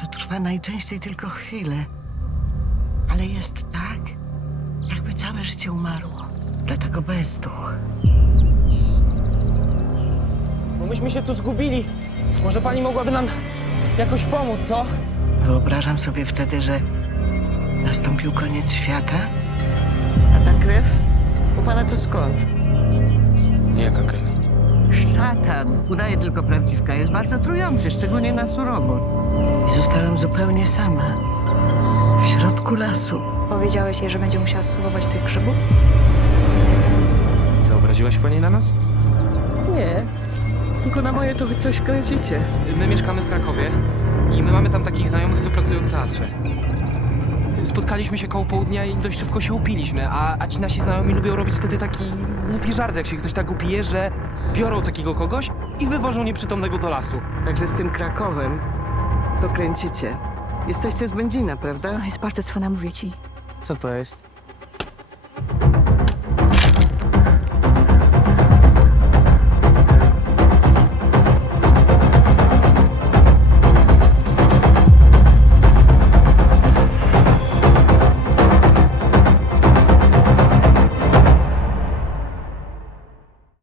to trwa najczęściej tylko chwilę. Ale jest tak, jakby całe życie umarło. Dlatego bezduch. Bo myśmy się tu zgubili. Może pani mogłaby nam jakoś pomóc, co? Wyobrażam sobie wtedy, że nastąpił koniec świata. A ta krew? U pana to skąd? Nie, jaka krew? szatan udaje tylko prawdziwka, jest bardzo trujący, szczególnie na surowo. I zostałam zupełnie sama. W środku lasu. Powiedziałeś jej, że będzie musiała spróbować tych grzybów? Co, obraziłaś pani na nas? Nie. Tylko na moje to wy coś kręcicie. My mieszkamy w Krakowie i my mamy tam takich znajomych, co pracują w teatrze spotkaliśmy się koło południa i dość szybko się upiliśmy, a, a ci nasi znajomi lubią robić wtedy taki głupi żart, jak się ktoś tak upije, że biorą takiego kogoś i wywożą nieprzytomnego do lasu. Także z tym Krakowem to kręcicie. Jesteście z Będzina, prawda? Jest bardzo słona, mówię ci. Co to jest?